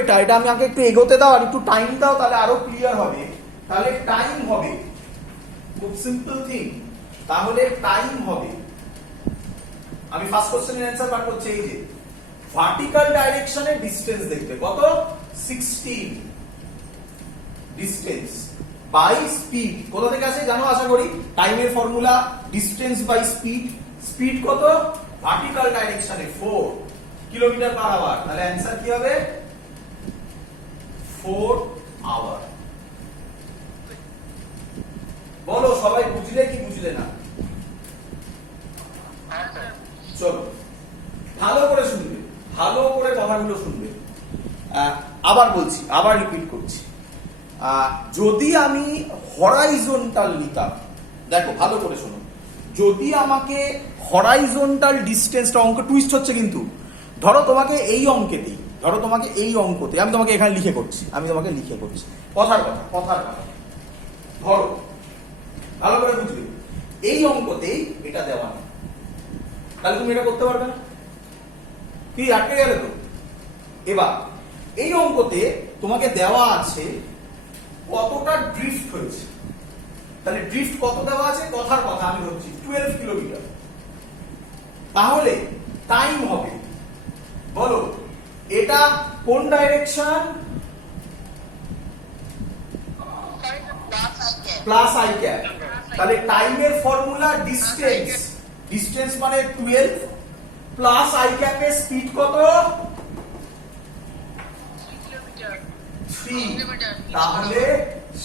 এটা এটা আমি আমাকে একটু এগোতে দাও আর একটু টাইম দাও, তাহলে আরো ক্লিয়ার হবে। তাহলে টাইম হবে, খুব সিম্পল থিং, তাহলে টাইম হবে, আমি ফার্স্ট কোশ্চেনের অ্যানসার বার করছি। এই যে ভার্টিক্যাল ডাইরেকশনে ডিসটেন্স দেখবে কত, 16 ডিসটেন্স বাই স্পিড। কোথা থেকে আসে জানো আশা করি, টাইমের formula distance by speed. Speed কত ভার্টিক্যাল ডাইরেকশনে 4 কিলোমিটার পার আওয়ার, তাহলে অ্যানসার কি হবে 4 আওয়ার। বলো সবাই বুঝলে কি বুঝলে না? চলো ভালো করে শুনবে, ভালো করে কথাগুলো শুনবে। আবার বলছি, আবার রিপিট করছি, যদি আমি হরাইজন্টাল নিতাম, দেখো ভালো করে শোনো, যদি আমাকে হরাইজন্টাল ডিসটেন্সটা, অঙ্ক টুইস্ট হচ্ছে কিন্তু, ধরো তোমাকে এই অঙ্কেতেই, ধরো তোমাকে এই অঙ্কতে, আমি তোমাকে এখানে লিখে করছি, আমি তোমাকে লিখে করছি, কথার কথা, কথার কথা, ধরো ভালো করে বুঝবে, এই অঙ্কতেই এটা দেওয়া নেই, তাহলে তুমি এটা করতে পারবে না, কি আটকে গেলে তো। এবার এই অঙ্কতে তোমাকে দেওয়া আছে কতটা ড্রিফট হয়েছে, তাহলে ড্রিফট কত দেওয়া আছে, কথার কথা আমি ধরছি 12 কিলোমিটার, তাহলে টাইম হবে, বলো এটা কোন ডাইরেকশন, প্লাস আই ক্যাপ, তাহলে টাইমের ফর্মুলা ডিসটেন্স, ডিসটেন্স মানে 12 প্লাস আই ক্যাপের স্পিড কত 3, তাহলে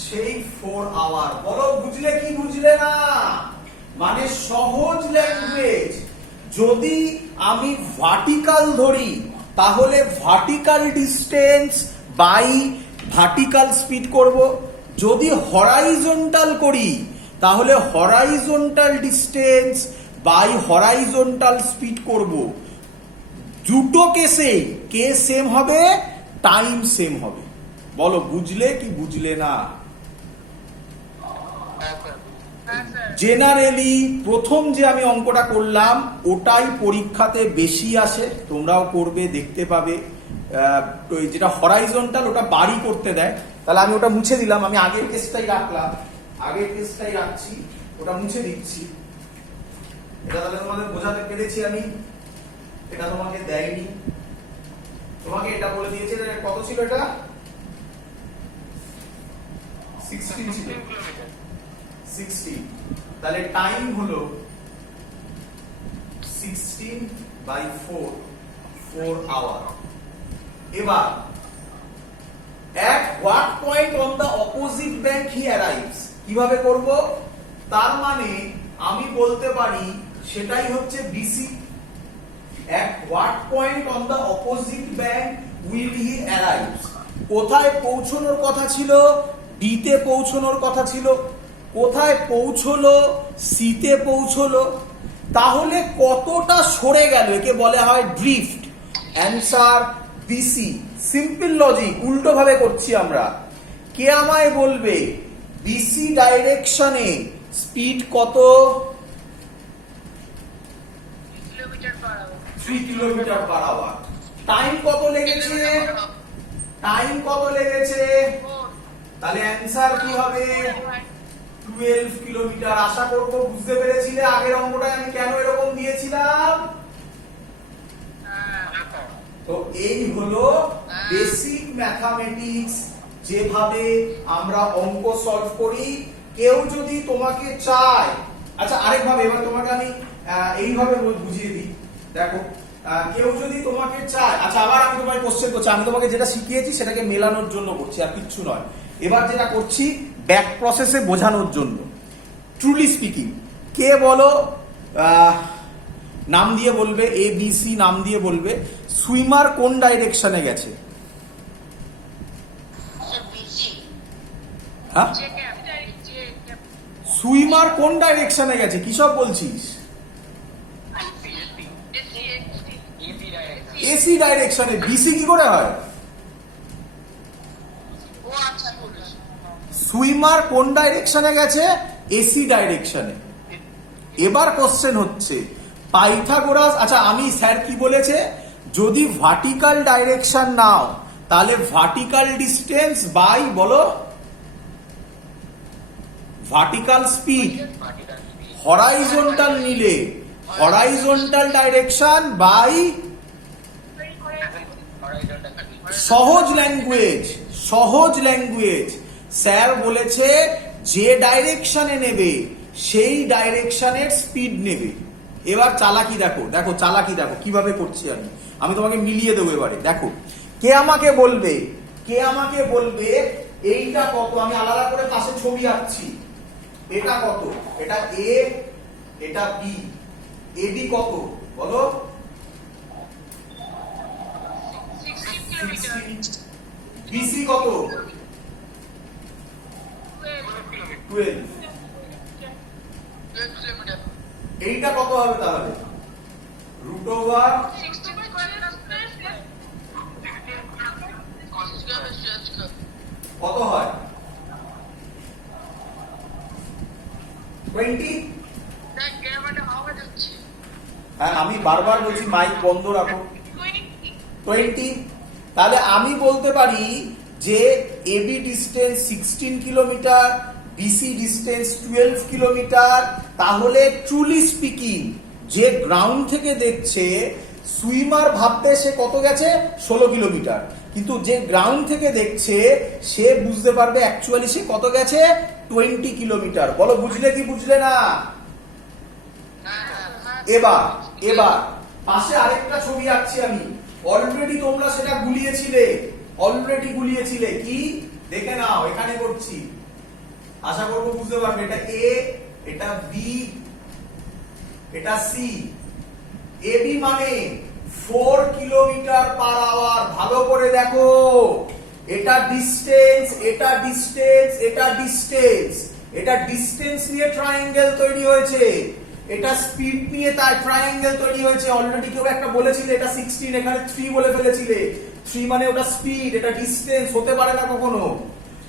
সেই 4 আওয়ার। বলো বুঝলে কি বুঝলে না? মানে সহজ ল্যাঙ্গুয়েজ, যদি আমি ভার্টিক্যাল ধরি তাহলে vertical distance by vertical speed করব, যদি হরাইজন্টাল করি তাহলে horizontal distance by horizontal speed করব। দুটো কেসে কে সেম হবে, টাইম সেম হবে। বলো বুঝলে কি বুঝলে না? জেনারেলি প্রথম যে আমি অঙ্কটা করলাম ওটাই পরীক্ষাতে বেশি আসে, তোমরাও করবে, দেখতে পাবে। যেটা হরাইজন্টাল ওটা বাড়ি করতে দেয়, তাহলে আমি ওটা মুছে দিলাম, আমি আগের কেসটাই রাখলাম, আগের কেসটাই রাখছি, ওটা মুছে দিচ্ছি। এটা তাহলে তোমাদের বোঝাতে পেরেছি আমি, এটা তোমাকে দেয়নি, তোমাকে এটা বলে দিয়েছে কত ছিল, এটা 16 ছিল, 16, তাহলে টাইম হলো 16/4 আওয়ার। এবার at what point on the opposite bank he arrives, কিভাবে করব, তার মানে আমি বলতে পারি সেটাই হচ্ছে BC. at what point on the opposite bank will he arrive, কোথায় পৌঁছানোর কথা ছিল, ডি তে পৌঁছানোর কথা ছিল, কোথায় পৌঁছলো, সি তে পৌঁছলো, তাহলে কতটা সরে গেল, একে বলা হয় drift. Answer BC. Simple logic, উল্টো ভাবে করছি আমরা। কে আমায় বলবে বিসি ডাইরেকশনে স্পিড কত, 3 কিলোমিটার পার আওয়ার। টাইম কত লেগেছে, টাইম কত লেগেছে, তাহলে অ্যানসার কি হবে 12 কিলোমিটার। আশা করব বুঝতে পেরেছিলে আগের অঙ্কটা আমি কেন এরকম দিয়েছিলাম। তো এই হলো বেসিক ম্যাথামেটিক্স, যেভাবে আমরা অঙ্ক সলভ করি। কেউ যদি তোমাকে চায়, আচ্ছা আরেকভাবে, এবার তোমাকে আমি এইভাবে বুঝিয়ে দিই, দেখো কেউ যদি তোমাকে চায়, আচ্ছা আবার আমি তোমাকে কোশ্চেন করছি, আমি তোমাকে যেটা শিখিয়েছি সেটাকে মেলানোর জন্য করছি, আর কিচ্ছু নয়। এবার যেটা করছি ব্যাক প্রসেসে বোঝানোর জন্য। ট্রুলি স্পিকিং, কে বলো, নাম দিয়ে বলবে, এ বি সি নাম দিয়ে বলবে, সুইমার কোন ডাইরেকশনে গেছে? হ্যাঁ, সুইমার কোন ডাইরেকশনে গেছে, কি সব বলছিস? এসি ডাইরেকশনে। বিসি কি করে হয়? সুইমার কোন ডাইরেকশনে গেছে, এসি ডাইরেকশনে। এবার কোশ্চেন হচ্ছে পাইথাগোরাস, আচ্ছা আমি স্যার কি বলেছে, যদি ভার্টিক্যাল ডাইরেকশন নাও তাহলে ভার্টিক্যাল ডিস্টেন্স বাই বলো ভার্টিক্যাল স্পিড, হরাইজন্টাল নিলে হরাইজন্টাল ডাইরেকশন বাই সহজ ল্যাঙ্গুয়েজ স্যার বলেছে যে ডাইরেকশনে নেবে সেই ডাইরেকশনের স্পিড নেবে। এবার চালাকি দেখো, চালাকি দেখো কিভাবে করছি আমি তোমাকে মিলিয়ে দেবো। এবারে দেখো কে আমাকে বলবে এইটা কত, আমি আলাদা করে পাশে ছবি আঁকছি। এটা কত, এটা এ, এটা বি, এবি কত বলো? 16 বিসি কত? 12। এইটা কত হবে তাহলে? রুট ওভার কত হয়? 20। হ্যাঁ আমি বারবার বলছি মাইক বন্ধ রাখো। 20। তাহলে আমি বলতে পারি যে AB distance 16 kilometre, BC distance 12 kilometre. তাহলে ট্রুলি স্পিকিং যে গ্রাউন্ড থেকে দেখছে সুইমার ভাববে সে কত গেছে 16 কিলোমিটার, কিন্তু যে গ্রাউন্ড থেকে দেখছে সে বুঝতে পারবে অ্যাকচুয়ালি সে কত গেছে 20 কিলোমিটার। বলো বুঝলে কি বুঝলে না? এবার পাশে আরেকটা ছবি আঁকছি আমি। অলরেডি তোমরা সেটা গুলিয়েছিলে কি দেখে নাও, এখানে করছি, আশা করবো বুঝতে পারবে। এটা এ, এটা বি, এটা সি। এবি মানে 4 কিলোমিটার পার আওয়ার। ভালো করে দেখো, এটা ডিস্টেন্স, এটা ডিস্টেন্স, এটা ডিস্টেন্স, এটা ডিস্টেন্স নিয়ে ট্রায়াঙ্গেল তৈরি হয়েছে, এটা স্পিড নিয়ে তার ট্রায়াঙ্গেল তৈরি হয়েছে। অলরেডি কেউ একটা বলেছিল এটা 16, এখানে 3 বলে ফেলেছিলে। 3 মানে ওটা স্পিড, এটা ডিস্টেন্স হতে পারে না কখনো।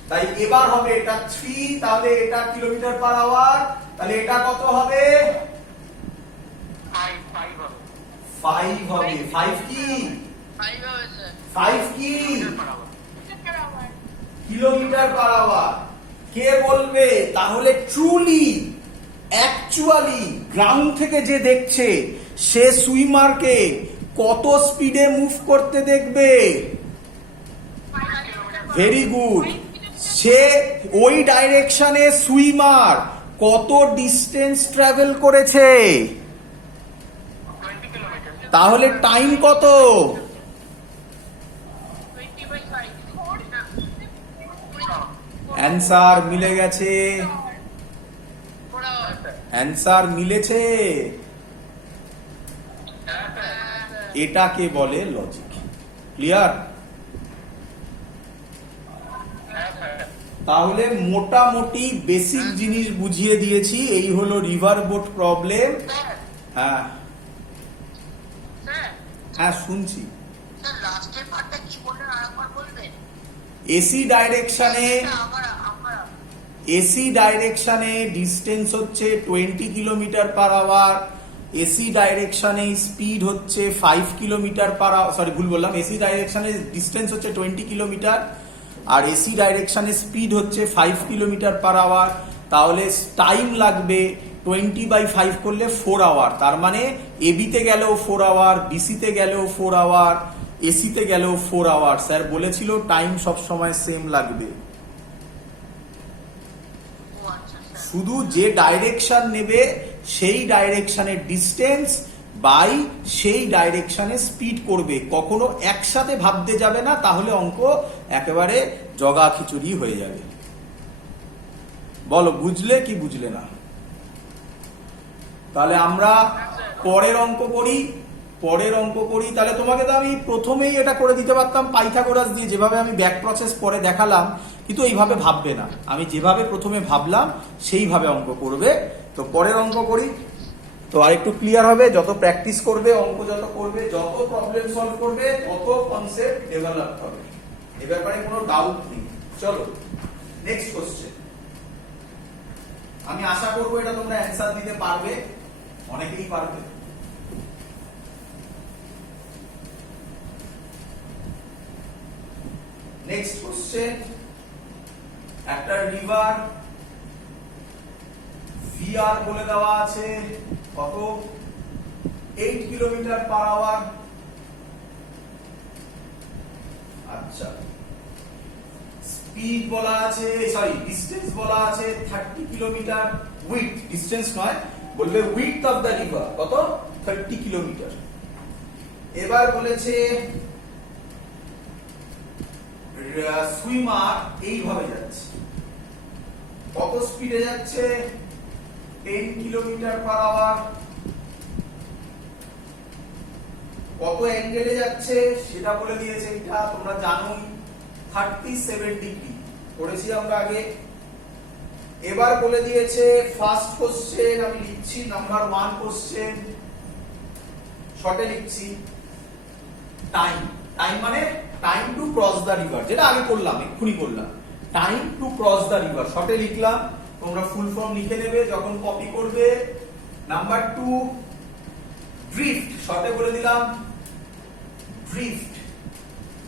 তাই এবার হবে এটা 3, তাহলে এটা কিলোমিটার পার আওয়ার। তাহলে এটা কত হবে? 5 হবে। 5 কি? 5 কি? Kilometre per hour. কে বলবে? তাহলে ট্রুলি অ্যাকচুয়ালি গ্রাউন্ড থেকে যে দেখছে সে সুইমারকে কত স্পিডে মুভ করতে দেখবে? Very good. সে ওই ডাইরেকশনে সুইমার কত ডিস্টেন্স ট্রাভেল করেছে? তাহলে টাইম কত? অ্যান্সার মিলে গেছে, অ্যান্সার মিলেছে। এটাকে বলে লজিক। ক্লিয়ার? তাহলে মোটামুটি বেসিক জিনিস বুঝিয়ে দিয়েছি। এই হলো রিভার বোট প্রবলেম। হ্যাঁ হ্যাঁ শুনছি। এসি ডাইরেকশনে ডিস্টেন্স হচ্ছে 20 কিলোমিটার পার আওয়ার। এসি ডাইরেকশনে স্পিড হচ্ছে 5 কিলোমিটার পার আওয়ার। সরি ভুল বললাম, এসি ডাইরেকশনে ডিস্টেন্স হচ্ছে 20 কিলোমিটার আর এসি ডাইরেকশনে স্পিড হচ্ছে 5 কিলোমিটার পার আওয়ার। তাহলে টাইম লাগবে 20/5 করলে 4 আওয়ার। তার মানে এবিতে গেলেও 4 আওয়ার, বিসিতে গেলেও 4 আওয়ার, এসিতে গেলেও 4 আওয়ার। স্যার বলেছিল টাইম সব সময় সেম লাগবে, শুধু যে ডাইরেকশন নেবে সেই ডাইরেকশনের ডিস্টেন্স বাই সেই ডাইরেকশনে স্পিড করবে। কখনো একসাথে ভাবতে যাবে না, তাহলে অঙ্ক একেবারে জগা খিচুড়ি হয়ে যাবে। বলো বুঝলে কি বুঝলে না? তাহলে আমরা পরের অঙ্ক করি। তাহলে তোমাকে তো আমি প্রথমেই এটা করে দিতে পারতাম পাইথাগোরাস দিয়ে, যেভাবে আমি ব্যাক প্রসেস পরে দেখালাম, কিন্তু এইভাবে ভাববে না। আমি যেভাবে প্রথমে ভাবলাম সেইভাবে অঙ্ক করবে। তো পরের অঙ্ক করি, তো আরেকটু ক্লিয়ার হবে। যত প্র্যাকটিস করবে, অঙ্ক যত করবে, যত প্রবলেম সলভ করবে, তত কনসেপ্ট ডেভেলপ হবে। এ ব্যাপারে কোনো ডাউট নেই। চলো নেক্সট কোশ্চেন। আমি আশা করবো এটা তোমরা অ্যান্সার দিতে পারবে, অনেকেই পারবে। নেক্সট কোশ্চেন, একটা রিভার ভিআর বলে দেওয়া আছে কত 8 কিলোমিটার পার আওয়ার। আচ্ছা, স্পিড বলা আছে, সরি ডিসটেন্স বলা আছে 30 কিলোমিটার, উইডথ ডিসটেন্স নয়, বলবে উইডথ অফ দ্য রিভার কত 30 কিলোমিটার। এবার বলেছে সুইমার এইভাবে যাচ্ছে, কত স্পিডে যাচ্ছে 10 কিলোমিটার পার আওয়ার, কত অ্যাঙ্গেলে যাচ্ছে সেটা বলে দিয়েছে, এটা তোমরা জানোই 37 ডিগ্রি পড়েছি আমরা আগে। এবার বলে দিয়েছে ফার্স্ট কোশ্চেন আমি লিখছি নাম্বার 1 কোশ্চেন, শর্টে লিখছি টাইম। টাইম মানে time to cross the river, যেটা আগে করলাম, এক্ষুনি করলাম, time to cross the river শর্টে লিখলাম, তোমরা ফুল ফর্ম লিখে নেবে যখন কপি করবে। নাম্বার 2 ড্রিফট, শর্টে বলে দিলাম ড্রিফট।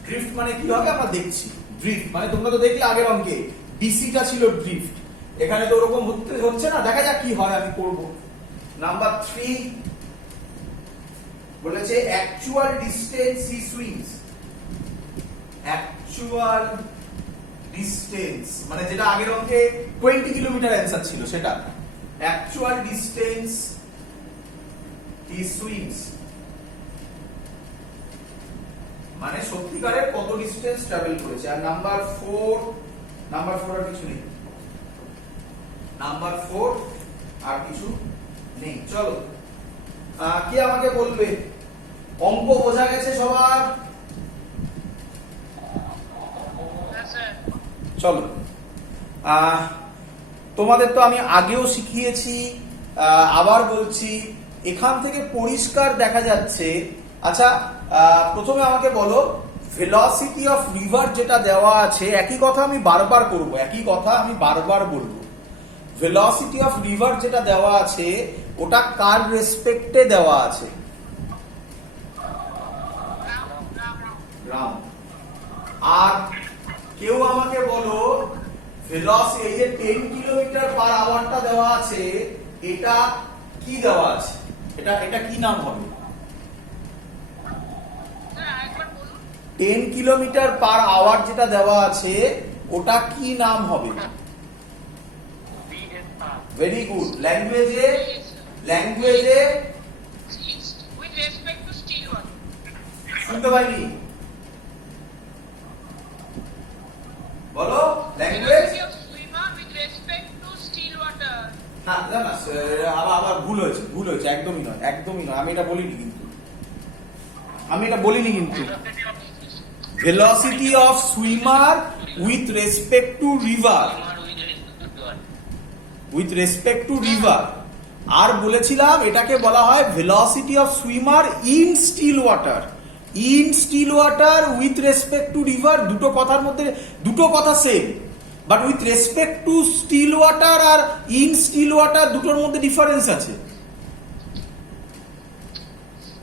ড্রিফট মানে কি হবে আমরা দেখছি, ড্রিফট মানে তোমরা তো দেখলে আগের অঙ্কে ডিসিটা ছিল ড্রিফট, এখানে তো ওরকম হচ্ছে না, দেখা যাক কি হয়, আমি করব। নাম্বার 3 বলেছে অ্যাকচুয়াল ডিসটেন্স হি সুইংস। অ্যাকচুয়াল ডিসটেন্স মানে যেটা আগের অঙ্কে 20 কিলোমিটার অ্যান্সার ছিল সেটা, অ্যাকচুয়াল ডিসটেন্স হি সুইংস মানে সত্যিকারের কত ডিসটেন্স ট্রাভেল করেছে। আর নাম্বার 4 আর কিছু নেই, নাম্বার 4 আর কিছু নেই। চলো কে আমাকে বলবে, অঙ্ক বোঝা গেছে সবার? চলো তোমাদের তো আমি আগেও শিখিয়েছি, আবার বলছি, এখান থেকে পরিষ্কার দেখা যাচ্ছে। আচ্ছা প্রথমে আমাকে বলো ভেলোসিটি অফ রিভার যেটা দেওয়া আছে, একই কথা আমি বারবার করব, একই কথা আমি বারবার বলবো। ভেলোসিটি অফ রিভার যেটা দেওয়া আছে ওটা কার রেসপেক্টে দেওয়া আছে? গ্রাম। আর কেউ আমাকে বলো ভেলোসিটি, এই যে 10 কিলোমিটার পার আওয়ারটা দেওয়া আছে এটা কি দেওয়া আছে, এটা কি নাম হবে? 10 কিলোমিটার পার আওয়ার যেটা দেওয়া আছে ওটা কি নাম হবে? Very good. ল্যাঙ্গুয়েজে with respect to still water. শুনতে পাইনি, বলো language. Velocity of swimmer with respect to still water. হ্যাঁ না না, আবার ভুল হয়েছে, একদমই নয়, আমি এটা বলিনি কিন্তু, velocity of swimmer with respect to river, আর বলেছিলাম এটাকে বলা হয় velocity of swimmer in still water. With respect to river দুটো কথার মধ্যে দুটো কথা same, but with respect to still water আর ইন স্টিল ওয়াটার দুটোর মধ্যে ডিফারেন্স আছে।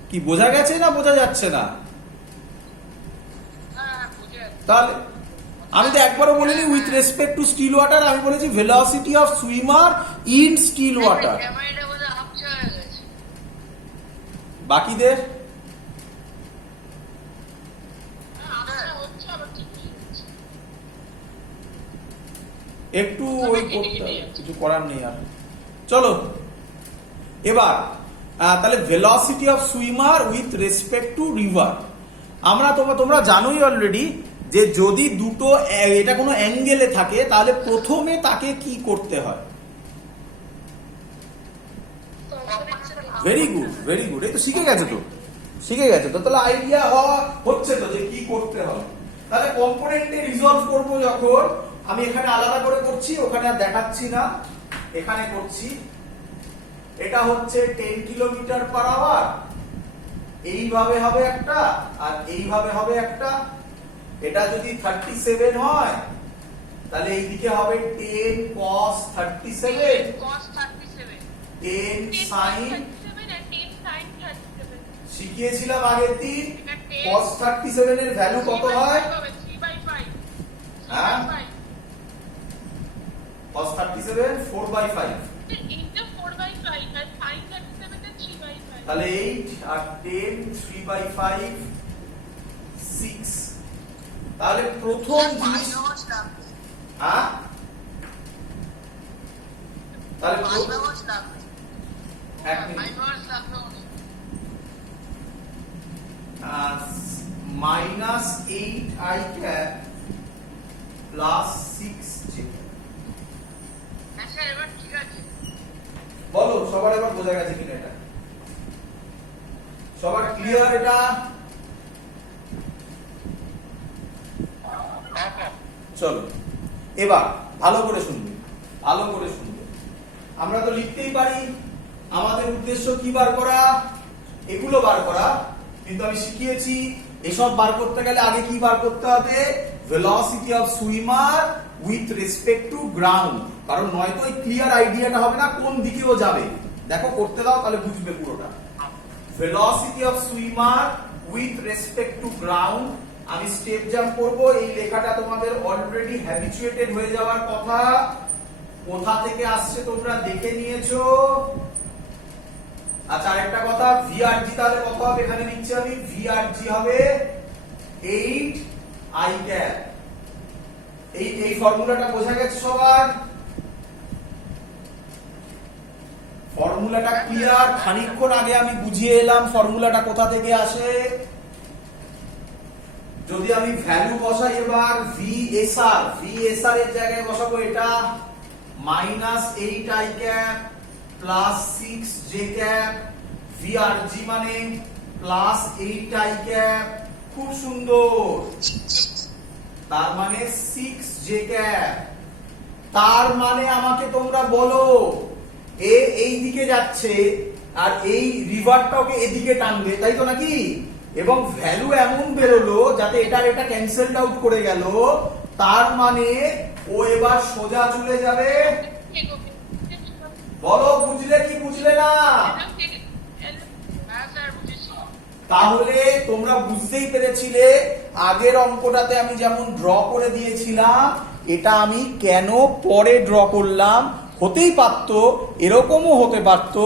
কি বোঝা গেছে না বোঝা যাচ্ছে না? তাহলে আমি তো একবারও বলিনি with respect to still water, আমি বলেছি velocity of swimmer in still water. বাকিদের একটু ওই করতে হবে, কিছু করার নেই আর। চলো এবার তাহলে velocity of swimmer with respect to river, আমরা তোমরা জানোই অলরেডি যে যদি দুটো এটা কোনো অ্যাঙ্গেলে থাকে তাহলে প্রথমে তাকে কি করতে হয়? ভেরি গুড, এই তো শিখে গেছে তো, তাহলে আইডিয়া হচ্ছে তো যে কি করতে হবে। তাহলে কম্পোনেন্টে রিজলভ করব যখন, আমি এখানে আলাদা করে করছি, ওখানে আর দেখাচ্ছি না, এখানে করছি। এটা হচ্ছে 10 কিলোমিটার পার আওয়ার, এইভাবে হবে একটা আর এইভাবে হবে একটা। এটা যদি 37 হয় তাহলে এইদিকে হবে 10 cos 37, 10 sin, শিখিয়েছিলাম আগের দিন cos 37 এর ভ্যালু কত হয়? 4/5, into 4/5 and 5/37 and 3/5. তাহলে 8 আর 10, 3/5, 6। তাহলে প্রথম জিনিস, হ্যাঁ, তাহলে এক minute, -8 i cap plus 6 j cap। আচ্ছা এবার ঠিক আছে। বলো সবার এবার বোঝা গেছে কিনা, এটা সবার ক্লিয়ার? এটা চলো এবার ভালো করে শুনবে, ভালো করে শুনবে। আমরা তো লিখতেই পারি, আমাদের উদ্দেশ্য কি বার করা, এগুলো বার করা, কিন্তু আমি শিখিয়েছি এসব বার করতে গেলে আগে কি বার করতে হবে, velocity of swimmer with respect two ground, কারণ নয়তো এই ক্লিয়ার আইডিয়াটা হবে না কোন দিকেও যাবে। দেখো করতে দাও তাহলে বুঝবে পুরোটা। Velocity of swimmer with respect two ground, আমি স্টেপ জাম্প করব, এই লেখাটা তোমাদের অলরেডি হ্যাবিচুয়েটেড হয়ে যাওয়ার কথা। কোথা থেকে আসছে তোমরা দেখে নিয়েছো। আচ্ছা আরেকটা কথা, ভিআরজি তাহলে কত হবে, এখানে নিচ্ছি আমি, ভিআরজি হবে 8 i cap। এই ফর্মুলাটা বোঝা গেছে সবার? ফর্মুলাটা ক্লিয়ার? খানিকক্ষণ আগে আমি বুঝিয়ে এলাম ফর্মুলাটা কোথা থেকে আসে। যদি আমি ভ্যালু বসাই এবার, ভিএসআর এর জায়গায় বসাবো এটা -8 i cap plus 6 j cap, VRG মানে প্লাস 8 i cap। খুব সুন্দর, তার মানে 6 j cap। তার মানে আমাকে তোমরা বলো, এই দিকে যাচ্ছে আর এই রিভারটাকে এদিকে টানবে, তাই তো নাকি? এবং ভ্যালু এমন বেরোলো যাতে এটা ক্যান্সেলড আউট করে গেল, তার মানে ও এবার সোজা চলে যাবে। বলো বুঝলে কি বুঝলে না? তাহলে তোমরা বুঝতেই পেরেছিলে আগের অঙ্কটাতে আমি যেমন ড্র করে দিয়েছিলাম, এটা আমি কেন পরে ড্র করলাম। হতেই পারতো, এরকমও হতে পারতো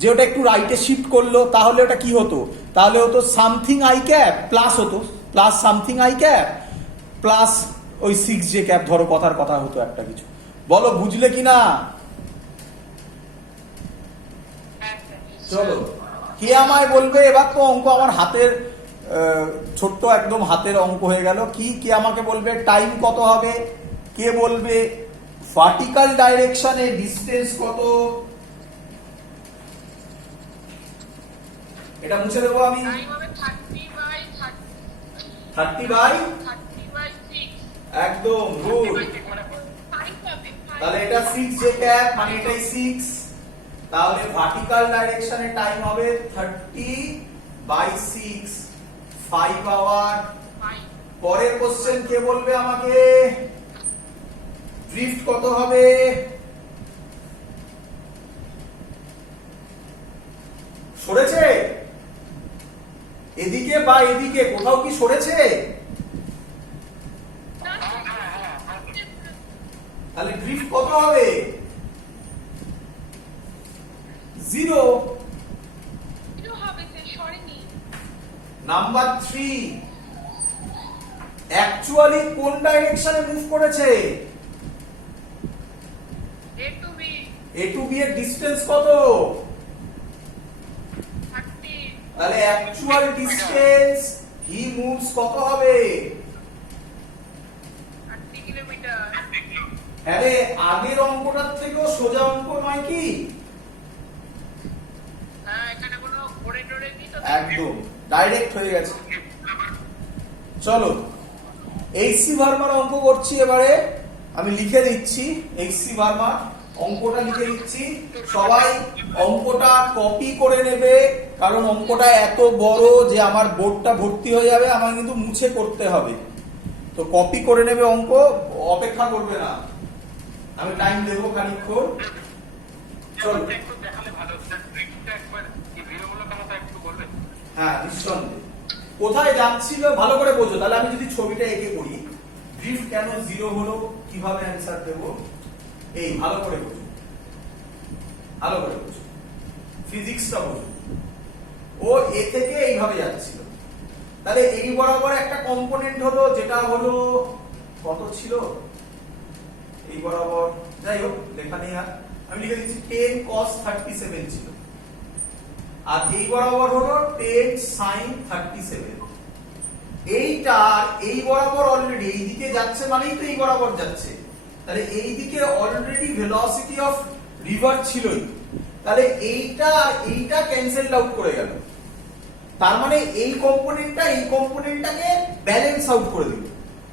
যে ওটা একটু রাইটে শিফট করলো, তাহলে ওটা কি হতো, তাহলে হতো সামথিং i cap প্লাস হতো, plus something i cap plus ওই 6 j cap, ধরো কথার কথা হতো একটা কিছু। বলো বুঝলে কিনা? চলো কে আমায় বলবে, এবার তো অঙ্ক আমার হাতের ছোট্ট একদম হাতের অঙ্ক হয়ে গেল। কে আমাকে বলবে টাইম কত হবে? কে বলবে ভার্টিক্যাল ডাইরেকশনে ডিসটেন্স কত? এটা মুছে দেবো আমি। টাইম হবে 30/30 30/6, একদম গুড। তাহলে এটা 6 j cap, মানে এটাই 6। তাহলে ভার্টিক্যাল ডাইরেকশনে টাইম হবে 30/6, 5 আওয়ার। পরের কোশ্চেন কে বলবে আমাকে, ড্রিফট কত হবে? সরেছে এদিকে বা এদিকে, কোথাও কি সরেছে? তাহলে ড্রিফট কত হবে? 0 হবে, সরেনি। নাম্বার 3, অ্যাকচুয়ালি কোন ডাইরেকশনে মুভ করেছে? A to B এর ডিসটেন্স কত? 30। তাহলে অ্যাকচুয়াল ডিসটেন্স হি মুভস কত হবে? 30 কিলোমিটার। আরে আগের অঙ্কটার থেকেও সোজা অঙ্ক নয় কি? হ্যাঁ, এখানে কোনো ঘোরে টোরে নেই তো, একদম ডাইরেক্ট হয়ে গেছে। চলো এইচসি ভার্মার অঙ্ক করছি এবারে, আমি লিখে দিচ্ছি এইচসি ভার্মার অঙ্কটা লিখে দিচ্ছি। সবাই অঙ্কটা কপি করে নেবে, কারণ অঙ্কটা এত বড় যে আমার বোর্ডটা ভর্তি হয়ে যাবে, আমার কিন্তু মুছে করতে হবে। তো কপি করে নেবে, অঙ্ক অপেক্ষা করবে না, আমি টাইম দেবো খানিকক্ষণ। চলো হ্যাঁ নিঃসন্দেহে। কোথায় যাচ্ছিল ভালো করে বোঝো, তাহলে আমি যদি ছবিটা এঁকে করি, ড্রিফট কেন 0 হলো, কিভাবে অ্যান্সার দেবো, এই ভালো করে বোঝো। ভালো করে বুঝুন, ফিজিক্সটা বুঝুন। ও এ থেকে এইভাবে যাচ্ছিল, তাহলে এই বরাবর একটা কম্পোনেন্ট হলো, যেটা হলো কত ছিল এই বরাবর, যাই হোক লেখা নেই আর, আমি লিখে দিচ্ছি 10 cos 37 ছিল, আর এই বরাবর হলো 10 sin 37। এইটা এই বরাবর অলরেডি এই দিকে যাচ্ছে, মানেই তো এই বরাবর যাচ্ছে, তাহলে এই দিকে অলরেডি ভেলোসিটি অফ রিভার ছিলই, তাহলে এইটা ক্যান্সেলড আউট করে গেল। তার মানে এই কম্পোনেন্টটাকে ব্যালেন্স আউট করে দিল।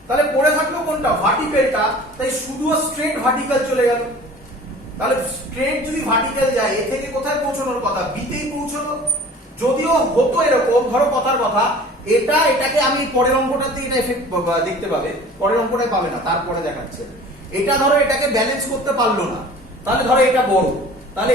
তাহলে পড়ে থাকলো কোনটা, ভার্টিক্যালটা, তাই শুধু স্ট্রেট ভার্টিক্যাল চলে গেল। তাহলে স্ট্রেট যদি ভার্টিক্যাল যায়, এ থেকে কোথায় পৌঁছানোর কথা, বিতেই পৌঁছালো। যদিও হতো এরকম, ধরো কথার কথা, এটাকে আমি পরের অঙ্কটাতে এটা এফেক্ট দেখতে পাবে, পরের অঙ্কটায় পাবে না, তারপরে দেখাচ্ছে। এটা ধরো এটাকে ব্যালেন্স করতে পারলো না, তাহলে ধরো এটা বড়, তাহলে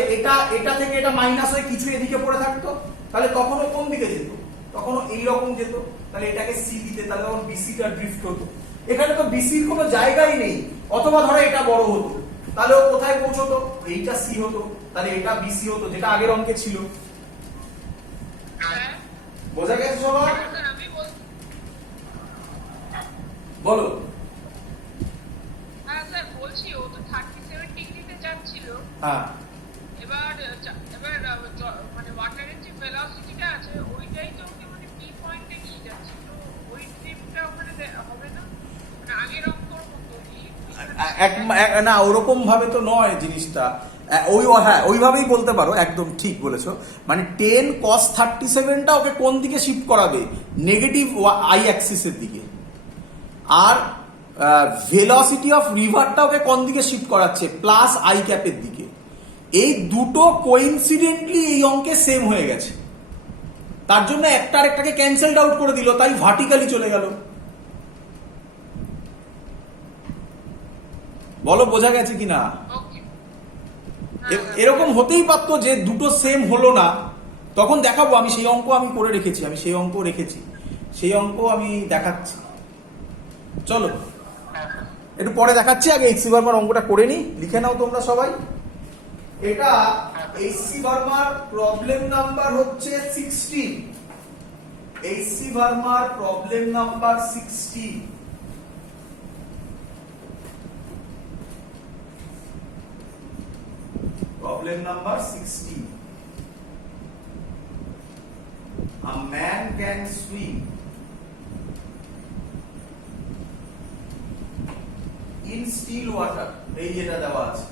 এটা থেকে এটা মাইনাস হয়ে কিছু এদিকে পড়ে থাকতো, তাহলে তখনও কোন দিকে যেত, তখনও এইরকম যেত, তাহলে এটাকে সি দিতে, তাহলে তখন বিসিটা ড্রিফট হতো। এখানে তো বিসির কোনো জায়গাই নেই, অথবা ধরো এটা বড় হতো, তাহলে ও কোথায় পৌঁছতো, এইটা সি হতো, তাহলে এটা বিসি হতো, যেটা আগের অঙ্কে ছিল। হ্যাঁ বোঝা গেছে সবার? স্যার, আমি বলো। হ্যাঁ স্যার বলছি, ও তো 37 ডিগ্রিতে যাচ্ছিল। হ্যাঁ, এবার মানে ওয়াটারের যে ভেলোসিটিটা আছে ওইটাই তো ওকে মানে পি পয়েন্টে নিয়ে যাচ্ছে, তো ওই ট্রিপটা ওখানে হবে না, মানে আগের অঙ্কর মতো না ওরকম ভাবে তো নয় জিনিসটা। হ্যাঁ ওইভাবেই বলতে পারো, একদম ঠিক বলেছো। মানে 10 cos 37টা ওকে কোন দিকে শিফট করাবে, নেগেটিভ আই অ্যাক্সিসের দিকে, আর ভেলোসিটি অফ রিভারটা ওকে কোন দিকে শিফট করাচ্ছে, প্লাস আই ক্যাপের দিকে। এই দুটো কোইনসিডেন্টলি এই অঙ্কে সেম হয়ে গেছে, তার জন্য একটা আরেকটাকে ক্যান্সেলড আউট করে দিল, তাই ভার্টিক্যালি চলে গেল। বলো বোঝা গেছে কিনা? ওকে। এরকম হতেই পারতো যে দুটো সেম হলো না, তখন দেখাবো। আমি সেই অঙ্ক আমি করে রেখেছি, সেই অঙ্ক আমি দেখাচ্ছি। চলো একটু পরে দেখাচ্ছি, আগে এইচসি ভার্মার অঙ্কটা করে নি, লিখে নাও তোমরা সবাই। এটা এইচসি ভার্মার প্রবলেম নাম্বার হচ্ছে 16। এইচসি ভার্মার problem number 16। Problem number 16. A man can swim in still water. এই যেটা দেওয়া আছে।